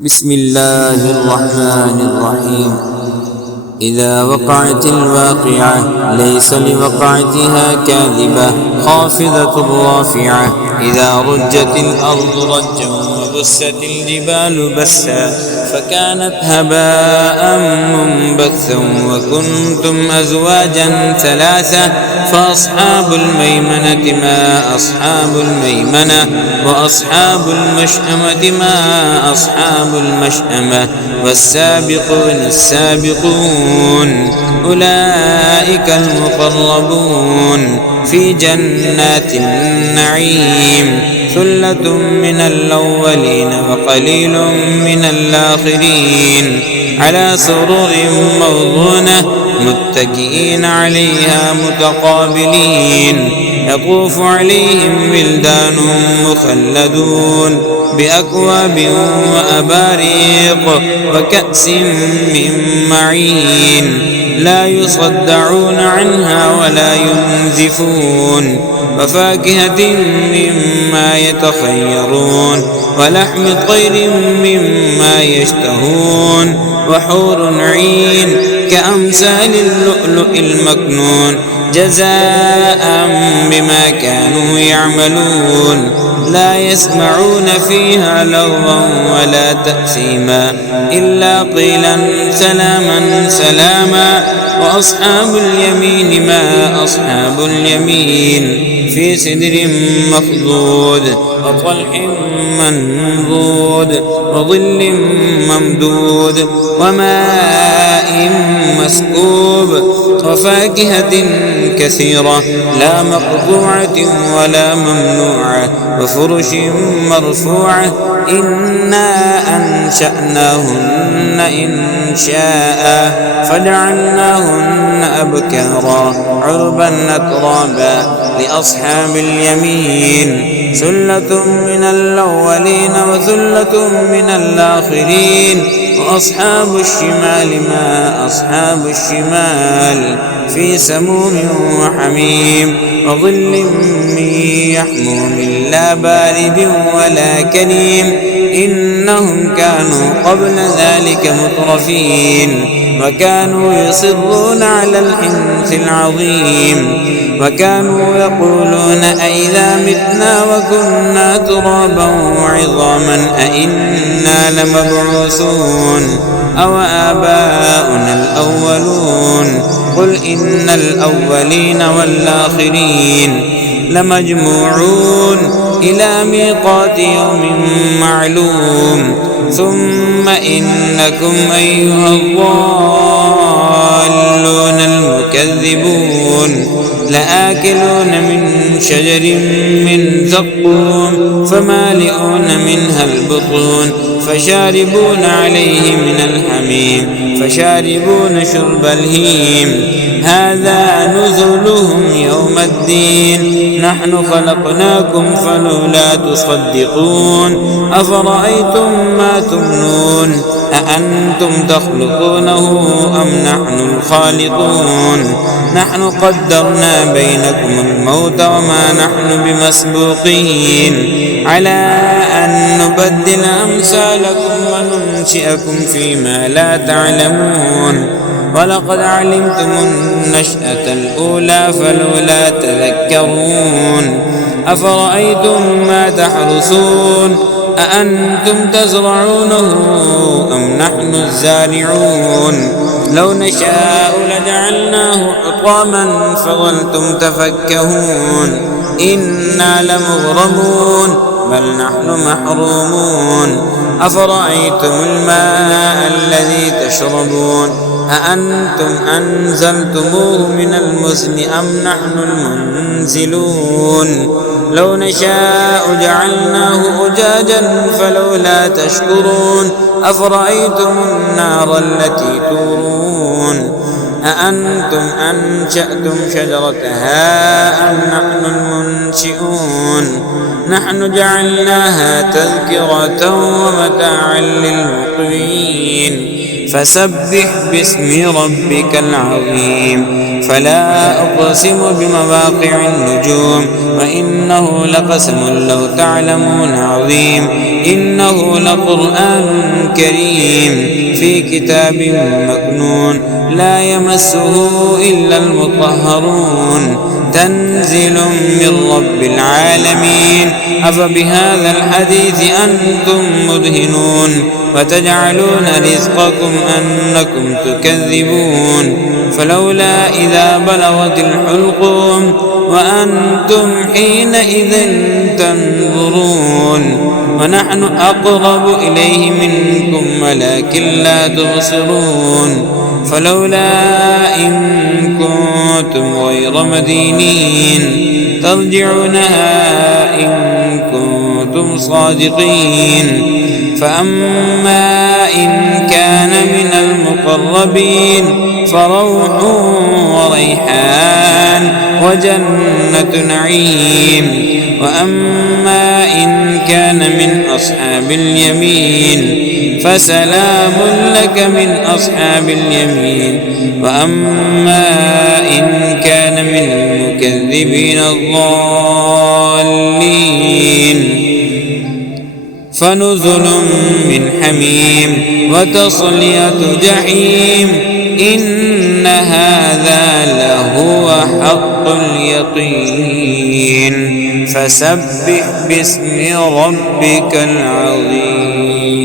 بسم الله الرحمن الرحيم. إذا وقعت الواقعة ليس لوقعتها كاذبة خافضة رافعة. إذا رجت الأرض رجا وبست الجبال بسا فكانت هباء منبثا وكنتم أزواجا ثلاثة فأصحاب الميمنة ما أصحاب الميمنة وأصحاب المشأمة ما أصحاب المشأمة والسابقون السابقون أولئك المقربون في جنات النعيم. ثلة من الأولين وقليل من الآخرين على سرر موضونة متكئين عليها متقابلين يطوف عليهم ولدان مخلدون بأكواب وأباريق وكأس من معين لا يصدعون عنها ولا ينزفون وفاكهة مما يتخيرون ولحم طير مما يشتهون وحور عين كأمثال اللؤلؤ المكنون جزاء بما كانوا يعملون. لا يسمعون فيها لغوا ولا تأثيما إلا قيلا سلاما سلاما. وأصحاب اليمين ما أصحاب اليمين في سدر مخضود وطلح منضود وظل ممدود وماء مسكوب وفاكهة كثيرة لا مقطوعة ولا ممنوعة وفرش مرفوعة. إنا أنشأناهن إنشاء فجعلناهن أبكارا عربا أترابا لأصحاب اليمين. ثلة من الأولين وثلة من الآخرين وأصحاب الشمال ما أصحاب الشمال في سموم وحميم وظل من يحموم لا بارد ولا كريم. إنهم كانوا قبل ذلك مترفين وكانوا يصرون على الحنث العظيم وكانوا يقولون أئذا متنا وكنا ترابا وعظاما أئنا لمبعوثون أو آباؤنا الأولون. قل إن الأولين والآخرين لمجموعون إلى ميقات يوم معلوم. ثم إنكم أيها الضالون المكذبون لآكلون من شجر من زقوم فمالئون منها البطون فشاربون عليه من الحميم فشاربون شرب الهيم. هذا نزلهم يوم الدين نحن خلقناكم فلولا تصدقون. أفرأيتم ما تمنون أأنتم تخلقونه أم نحن الخالقون. نحن قدرنا بينكم الموت وما نحن بمسبوقين على أن نبدل أمثالكم وننشئكم فيما لا تعلمون. ولقد علمتم النشأة الأولى فلولا تذكرون. أفرأيتم ما تحرثون أأنتم تزرعونه أم نحن الزارعون. لو نشاء لجعلناه حطاما فظلتم تفكهون. إنا لمغرمون بل نحن محرومون. أفرأيتم الماء الذي تشربون أأنتم أنزلتموه من المزن أم نحن المنزلون. لو نشاء جعلناه أجاجا فلولا تشكرون. أفرأيتم النار التي تورون أأنتم أنشأتم شجرتها أم نحن المنشئون. نحن جعلناها تذكرة ومتاعا للمقوين. فسبح باسم ربك العظيم. فلا أقسم بمواقع النجوم وإنه لقسم لو تعلمون عظيم. إنه لقرآن كريم في كتاب مكنون لا يمسه إلا المطهرون تنزيل من رب العالمين أفبهذا الحديث أنتم مدهنون وتجعلون رزقكم أنكم تكذبون فلولا إذا بلغت الحلقوم وأنتم حينئذ تنظرون ونحن أقرب إليه منكم ولكن لا تبصرون فلولا إن كنتم غير مدينين ترجعونها إن كنتم صادقين فأما إن كان من المقربين فروح وريحان وجنة نعيم وأما إن كان من أصحاب اليمين فسلام لك من أصحاب اليمين وأما إن كان من المكذبين الضالين فنزل من حميم وتصلية جحيم إن هذا لهو حق اليقين فسبح باسم ربك العظيم.